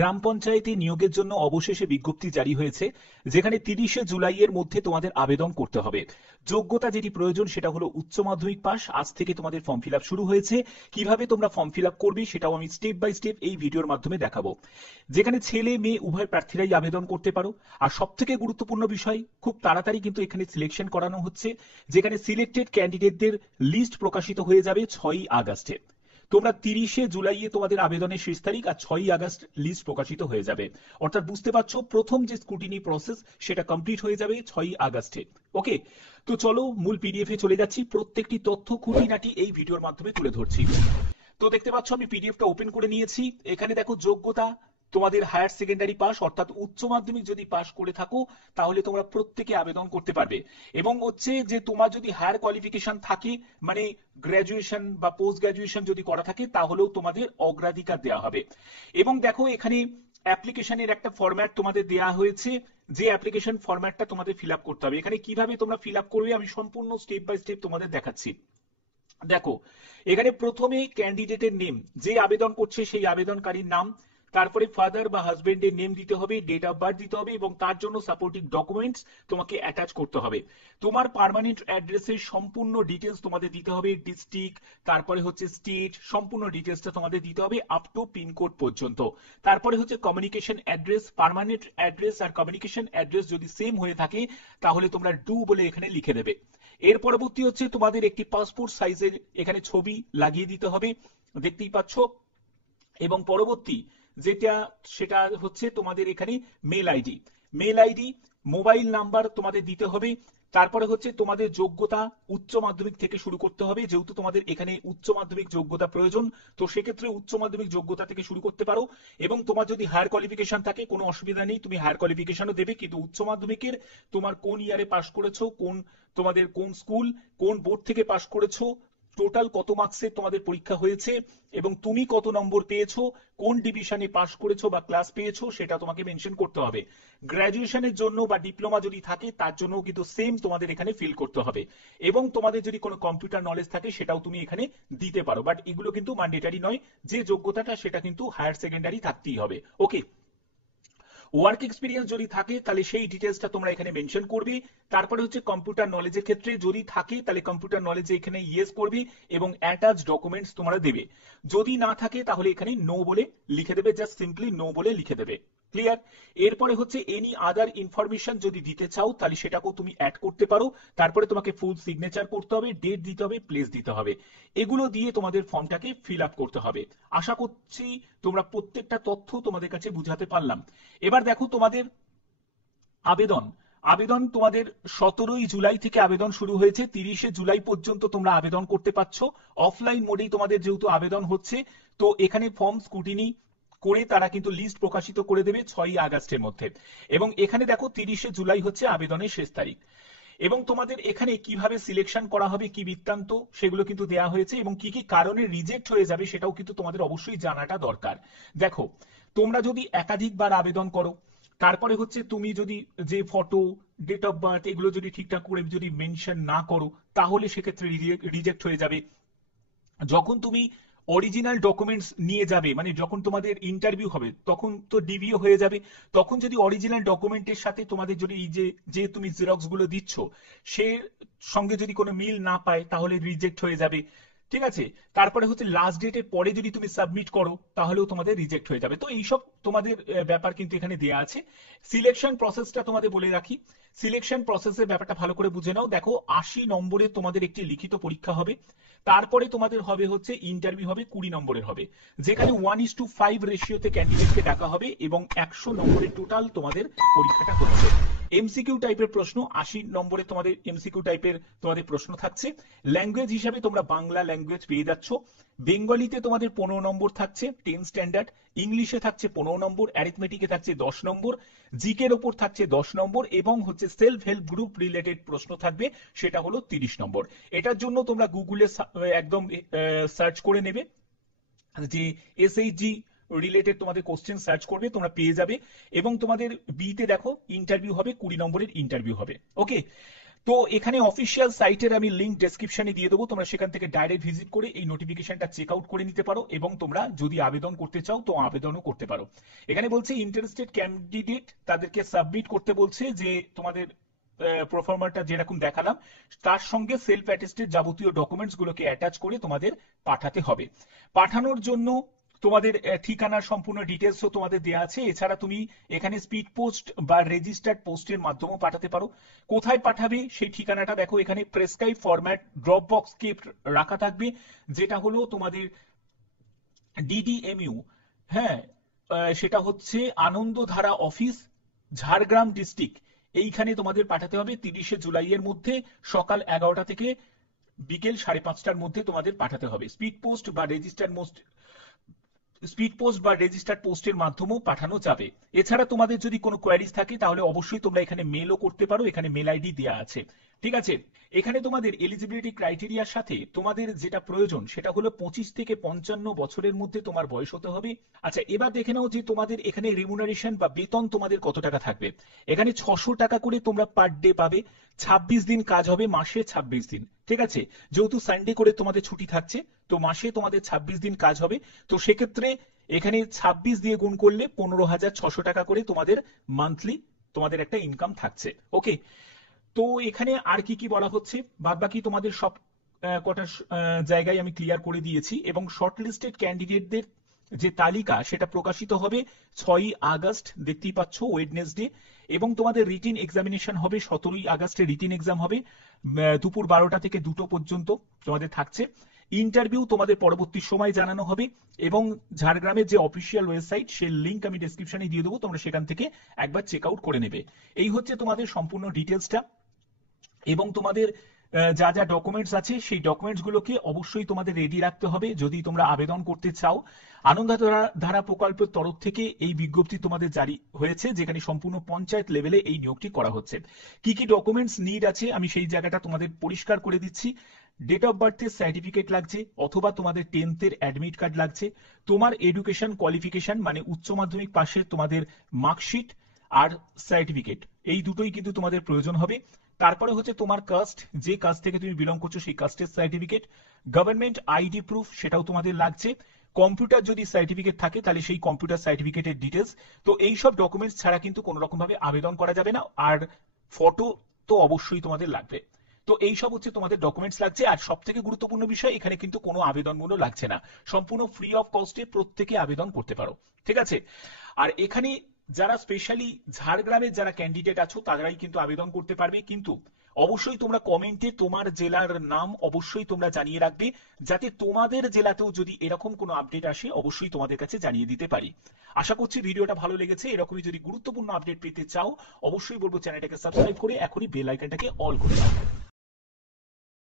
গ্রাম পঞ্চায়েতে নিয়োগের জন্য অবশেষে বিজ্ঞপ্তি জারি হয়েছে, যেখানে 30শে জুলাইয়ের মধ্যে তোমাদের আবেদন করতে হবে। যোগ্যতা যেটি প্রয়োজন সেটা হলো উচ্চ মাধ্যমিক পাস। আজ থেকে তোমাদের ফর্ম ফিল আপ শুরু হয়েছে। কিভাবে তোমরা ফর্ম ফিল আপ করবে সেটাও আমি স্টেপ বাই স্টেপ এই ভিডিওর মাধ্যমে দেখাবো, যেখানে ছেলে মেয়ে উভয় প্রার্থীরাই আবেদন করতে পারো। আর সব থেকে গুরুত্বপূর্ণ বিষয়, খুব তাড়াতাড়ি কিন্তু এখানে সিলেকশন করানো হচ্ছে, যেখানে সিলেক্টেড ক্যান্ডিডেটদের লিস্ট প্রকাশিত হয়ে যাবে 6ই আগস্টে। তোমরা 30শে জুলাইয়ে তোমাদের আবেদনের শেষ তারিখ, আর 6ই আগস্ট লিস্ট প্রকাশিত হয়ে যাবে। অর্থাৎ বুঝতে পারছো, প্রথম যে স্ক্রুটিনি প্রসেস সেটা কমপ্লিট হয়ে যাবে 6ই আগস্টে। ওকে, তো চলো মূল পিডিএফ এ চলে যাচ্ছি। প্রত্যেকটি তথ্য খুঁটিনাটি এই ভিডিওর মাধ্যমে তুলে ধরছি। তো দেখতে পাচ্ছ আমি পিডিএফটা ওপেন করে নিয়েছি। এখানে দেখো যোগ্যতা তোমাদের হায়ার সেকেন্ডারি পাস, অর্থাৎ উচ্চ মাধ্যমিক যদি পাস করে থাকো তাহলে তোমরা প্রত্যেকে আবেদন করতে পারবে। এবং হচ্ছে যে তোমার যদি হায়ার কোয়ালিফিকেশন থাকে, মানে গ্র্যাজুয়েশন বা পোস্ট গ্র্যাজুয়েশন যদি করা থাকে, তাহলেও তোমাদের অগ্রাধিকার দেওয়া হবে। এবং দেখো এখানে অ্যাপ্লিকেশনের একটা ফরম্যাট তোমাদের দেওয়া হয়েছে, যে অ্যাপ্লিকেশন ফরম্যাটটা তোমাদের ফিল আপ করতে হবে। এখানে কিভাবে তোমরা ফিল আপ করবে আমি সম্পূর্ণ স্টেপ বাই স্টেপ তোমাদের দেখাচ্ছি। দেখো এখানে প্রথমে ক্যান্ডিডেটের নেম, যে আবেদন করছে সেই আবেদনকারীর নাম, তারপরে ফাদার বা হাজবেন্ডের নেম দিতে হবে, ডেট অফ বার্থ দিতে হবে, এবং তার জন্য সাপোর্টিং ডকুমেন্টস তোমাকে অ্যাটাচ করতে হবে। তোমার পার্মানেন্ট অ্যাড্রেসের সম্পূর্ণ ডিটেলস তোমাদের দিতে হবে, ডিস্ট্রিক্ট, তারপরে হচ্ছে স্টেট, সম্পূর্ণ ডিটেলসটা তোমাদের দিতে হবে আপ টু পিনকোড পর্যন্ত। তারপরে হচ্ছে কমিউনিকেশন অ্যাড্রেস, পার্মানেন্ট অ্যাড্রেস আর কমিউনিকেশন অ্যাড্রেস যদি সেম হয়ে থাকে তাহলে তোমরা ডু বলে এখানে লিখে দেবে। এর পরবর্তী হচ্ছে তোমাদের একটি পাসপোর্ট সাইজের এখানে ছবি লাগিয়ে দিতে হবে, দেখতেই পাচ্ছ। এবং পরবর্তী যেটা সেটা হচ্ছে তোমাদের এখানে মেল আইডি, মোবাইল নাম্বার তোমাদের দিতে হবে। তারপরে হচ্ছে তোমাদের যোগ্যতা উচ্চ মাধ্যমিক থেকে শুরু করতে হবে, যেহেতু তোমাদের এখানে উচ্চ মাধ্যমিক যোগ্যতা প্রয়োজন, তো সেক্ষেত্রে উচ্চ মাধ্যমিক যোগ্যতা থেকে শুরু করতে পারো। এবং তোমার যদি হায়ার কোয়ালিফিকেশন থাকে কোনো অসুবিধা নেই, তুমি হায়ার কোয়ালিফিকেশনও দেবে, কিন্তু উচ্চ মাধ্যমিকের তোমার কোন ইয়ারে পাস করেছো, তোমাদের কোন স্কুল, কোন বোর্ড থেকে পাস করেছো, টোটাল কত মার্কসের তোমাদের পরীক্ষা হয়েছে, এবং তুমি কত নম্বর পেয়েছো, কোন ডিভিশনে পাস করেছো বা ক্লাস পেয়েছো, সেটা তোমাকে মেনশন করতে হবে। গ্র্যাজুয়েশনের জন্য বা ডিপ্লোমা যদি থাকে তার জন্য কিন্তু সেম তোমাদের এখানে ফিল করতে হবে। এবং তোমাদের যদি কোনো কম্পিউটার নলেজ থাকে সেটাও তুমি এখানে দিতে পারো, বাট এগুলো কিন্তু ম্যান্ডেটারি নয়। যে যোগ্যতাটা সেটা কিন্তু হায়ার সেকেন্ডারি থাকতেই হবে। ওকে, ওয়ার্ক এক্সপিরিয়েন্স যদি থাকে তাহলে সেই ডিটেলসটা তোমরা এখানে মেনশন করবে। তারপরে হচ্ছে কম্পিউটার নলেজের ক্ষেত্রে যদি থাকে তাহলে কম্পিউটার নলেজে এখানে ইয়েস করবে এবং অ্যাটাচ ডকুমেন্টস তোমরা দেবে। যদি না থাকে তাহলে এখানে নো বলে লিখে দেবে, জাস্ট সিম্পলি নো বলে লিখে দেবে। ক্লিয়ার? এরপরে হচ্ছে এনি আদার ইনফরমেশন যদি দিতে চাও তাহলে সেটাকেও তুমি অ্যাড করতে পারো। তারপরে তোমাকে ফুল সিগনেচার করতে হবে, ডেট দিতে হবে, প্লেস দিতে হবে। এগুলো দিয়ে তোমাদের ফর্মটাকে ফিল আপ করতে হবে। আশা করছি তোমরা প্রত্যেকটা তথ্য তোমাদের কাছে বুঝাতে পারলাম। এবার দেখো তোমাদের আবেদন আবেদন তোমাদের 17ই জুলাই থেকে আবেদন শুরু হয়েছে, 30শে জুলাই পর্যন্ত তোমরা আবেদন করতে পারছো। অফলাইন মোডেই তোমাদের যেহেতু আবেদন হচ্ছে, তো এখানে ফর্ম স্ক্রুটিনি করে তারা কিন্তু লিস্ট প্রকাশিত করে দেবে 6ই আগস্টের মধ্যে। এবং এখানে দেখো 30শে জুলাই হচ্ছে আবেদনের শেষ তারিখ। এবং তোমাদের এখানে কিভাবে সিলেকশন করা হবে, কি বৃত্তান্ত, সেগুলো কিন্তু দেয়া হয়েছে, এবং কি কি কারণে রিজেক্ট হয়ে যাবে সেটাও কিন্তু তোমাদের অবশ্যই জানাটা দরকার। দেখো তোমরা যদি একাধিকবার আবেদন করো, তারপরে হচ্ছে তুমি যদি যে ফটো, ডেট অফ বার্থ এগুলো যদি ঠিকঠাক করে যদি মেনশন না করো, তাহলে সেক্ষেত্রে রিজেক্ট হয়ে যাবে। যখন তুমি অরিজিনাল ডকুমেন্টস নিয়ে যাবে, মানে যখন তোমাদের ইন্টারভিউ হবে তখন তো ডিভিও হয়ে যাবে, তখন যদি অরিজিনাল ডকুমেন্টের সাথে তোমাদের যদি এই যে যে তুমি জেরক্স গুলো দিচ্ছ সে সঙ্গে যদি কোনো মিল না পায় তাহলে রিজেক্ট হয়ে যাবে। ঠিক আছে? তারপরে হচ্ছে লাস্ট ডেটের পরে যদি তুমি সাবমিট করো তাহলেও তোমাদের রিজেক্ট হয়ে যাবে। তো এইসব তোমাদের ব্যাপার কিন্তু এখানে দেয়া আছে। সিলেকশন প্রসেসটা তোমাদের বলে রাখি। সিলেকশন প্রসেসের ব্যাপারটা ভালো করে বুঝে নাও। দেখো 80 নম্বরে তোমাদের একটি লিখিত পরীক্ষা হবে, তারপরে তোমাদের হবে হচ্ছে ইন্টারভিউ হবে 20 নম্বরের হবে, যেখানে 1:5 রেশিওতে ক্যান্ডিডেটকে ডাকা হবে, এবং 100 নম্বরের টোটাল তোমাদের পরীক্ষাটা হচ্ছে। এমসিকিউ টাইপের প্রশ্ন, 80 নম্বরে তোমাদের এমসিকিউ টাইপের তোমাদের প্রশ্ন থাকছে। ল্যাঙ্গুয়েজ হিসাবে তোমরা বাংলা ল্যাঙ্গুয়েজ পেয়ে যাচ্ছ। বেঙ্গলিতে তোমাদের 15 নম্বর থাকছে 10 স্ট্যান্ডার্ড, ইংলিশে থাকছে 15 নম্বর, অ্যারিথমেটিকে থাকছে 10 নম্বর, জিকের ওপর থাকছে 10 নম্বর, এবং হচ্ছে সেলফ হেল্প গ্রুপ রিলেটেড প্রশ্ন থাকবে, সেটা হলো 30 নম্বর। এটার জন্য তোমরা গুগলে একদম সার্চ করে নেবে যে এসএইচজি রিলেটেড তোমাদের কোশ্চেন সার্চ করবে, তোমরা পেয়ে যাবে। এবং তোমাদের বিতে দেখো ইন্টারভিউ হবে, 20 নম্বরের ইন্টারভিউ হবে। ওকে, তো এখানে অফিসিয়াল সাইটের আমি লিংক ডেসক্রিপশনে দিয়ে দেবো, তোমরা সেখান থেকে ডাইরেক্ট ভিজিট করে এই নোটিফিকেশনটা চেক আউট করে নিতে পারো এবং তোমরা যদি আবেদন করতে চাও তো আবেদনও করতে পারো। এখানে বলছে ইন্টারেস্টেড ক্যান্ডিডেট তাদেরকে সাবমিট করতে বলছে যে তোমাদের প্রোফর্মাটা যেরকম দেখালাম তার সঙ্গে সেলফ অ্যাটেস্টেড যাবতীয় ডকুমেন্টস গুলোকে অ্যাটাচ করে তোমাদের পাঠাতে হবে। পাঠানোর জন্য তোমাদের ঠিকানার সম্পূর্ণ ডিটেলসও তোমাদের দেওয়া আছে। এছাড়া তুমি এখানে স্পিড পোস্ট বা রেজিস্টার্ড পোস্টের মাধ্যমেও পাঠাতে পারো। কোথায় পাঠাবে সেই ঠিকানাটা দেখো, এখানে prescribe format drop box kept রাখা থাকবে, যেটা হলো তোমাদের ডিডিএমইউ, হ্যাঁ, সেটা হচ্ছে আনন্দধারা অফিস, ঝাড়গ্রাম ডিস্ট্রিক্ট। এইখানে তোমাদের পাঠাতে হবে 30শে জুলাইয়ের মধ্যে সকাল 11টা থেকে বিকেল 5:30টার মধ্যে তোমাদের পাঠাতে হবে। স্পিড পোস্ট বা রেজিস্টার্ড পোস্টের মাধ্যমেও পাঠানো যাবে। এছাড়া তোমাদের যদি কোনো কোয়ারিজ থাকে তাহলে অবশ্যই তোমরা এখানে মেলও করতে পারো, এখানে মেল আইডি দেওয়া আছে। ঠিক আছে, এখানে তোমাদের এলিজিবিলিটি ক্রাইটেরিয়ার সাথে তোমাদের যেটা প্রয়োজন সেটা হলো 25 থেকে 55 বছরের মধ্যে তোমার বয়স হতে হবে। আচ্ছা, এবার দেখে নাও যে তোমাদের এখানে রেমুনারেশন বা বেতন তোমাদের কত টাকা থাকবে। এখানে 600 টাকা করে তোমরা পার ডে পাবে। 26 দিন কাজ হবে, মাসে 26 দিন। ঠিক আছে, যেহেতু সানডে করে তোমাদের ছুটি থাকছে তো মাসে তোমাদের 26 দিন কাজ হবে। তো সেক্ষেত্রে এখানে 26 দিয়ে গুণ করলে 15,600 টাকা করে তোমাদের মান্থলি তোমাদের একটা ইনকাম থাকছে। ওকে, তো এখানে আর কি কি বলা হচ্ছে বাদ বাকি তোমাদের সব কটা জায়গায় আমি ক্লিয়ার করে দিয়েছি। এবং শর্টলিস্টেড ক্যান্ডিডেটদের যে তালিকা সেটা প্রকাশিত হবে 6ই আগস্ট, দেখতেই পাচ্ছ ওয়েডনেসডে। এবং তোমাদের রিটিন এক্সামিনেশন হবে 17ই আগস্টে, রিটিন এক্সাম হবে দুপুর 12টা থেকে 2টো পর্যন্ত তোমাদের থাকছে। ইন্টারভিউ তোমাদের পরবর্তী সময় জানানো হবে। এবং ঝাড়গ্রামের যে অফিসিয়াল ওয়েবসাইট সেই লিংক আমি ডেসক্রিপশনে দিয়ে দেবো, তোমরা সেখান থেকে একবার চেক আউট করে নেবে। এই হচ্ছে তোমাদের সম্পূর্ণ ডিটেলসটা। এবং তোমাদের যা যা ডকুমেন্টস আছে সেই ডকুমেন্টস গুলোকে অবশ্যই তোমাদের রেডি রাখতে হবে যদি তোমরা আবেদন করতে চাও। আনন্দধারা প্রকল্পের তরফ থেকে এই বিজ্ঞপ্তি তোমাদের জারি হয়েছে, যেখানে সম্পূর্ণ পঞ্চায়েত লেভেলে এই নিয়োগটি করা হচ্ছে। কি কি ডকুমেন্টস নিড আছে আমি সেই জায়গাটা তোমাদের পরিষ্কার করে দিচ্ছি। ডেট অফ বার্থের সার্টিফিকেট লাগছে, অথবা তোমাদের 10th অ্যাডমিট কার্ড লাগছে। তোমার এডুকেশন কোয়ালিফিকেশন মানে উচ্চ মাধ্যমিক পাশের তোমাদের মার্কশিট আর সার্টিফিকেট, এই দুটোই কিন্তু তোমাদের প্রয়োজন হবে। তারপরে হচ্ছে তোমার কাস্ট, যে কাস্ট থেকে তুমি বিলং করছো সেই কাস্টের সার্টিফিকেট। গভর্নমেন্ট আইডি প্রুফ, সেটাও তোমাদের লাগছে। কম্পিউটার যদি সার্টিফিকেট থাকে তাহলে সেই কম্পিউটার সার্টিফিকেটের ডিটেলস। তো এই সব ডকুমেন্টস ছাড়া কিন্তু কোনো রকম ভাবে আবেদন করা যাবে না। আর ফটো তো অবশ্যই তোমাদের লাগবে। তো এই সব হচ্ছে তোমাদের ডকুমেন্টস লাগছে। আর সব থেকে গুরুত্বপূর্ণ বিষয়, এখানে কিন্তু কোনো আবেদন মূল্য লাগছে না, সম্পূর্ণ ফ্রি অফ কস্টে প্রত্যেকে আবেদন করতে পারো। ঠিক আছে, আর এখানে যারা স্পেশালি ঝাড়গ্রামের যারা ক্যান্ডিডেট আছো তারাই কিন্তু আবেদন করতে পারবে। কিন্তু অবশ্যই তোমরা কমেন্টে তোমার জেলার নাম অবশ্যই তোমরা জানিয়ে রাখবে, যাতে তোমাদের জেলাতেও যদি এরকম কোনো আপডেট আসে অবশ্যই তোমাদের কাছে জানিয়ে দিতে পারি। আশা করছি ভিডিওটা ভালো লেগেছে। এরকমই যদি গুরুত্বপূর্ণ আপডেট পেতে চাও অবশ্যই বলবো চ্যানেলটাকে সাবস্ক্রাইব করে এখনই বেল আইকনটাকে অল করে রাখো।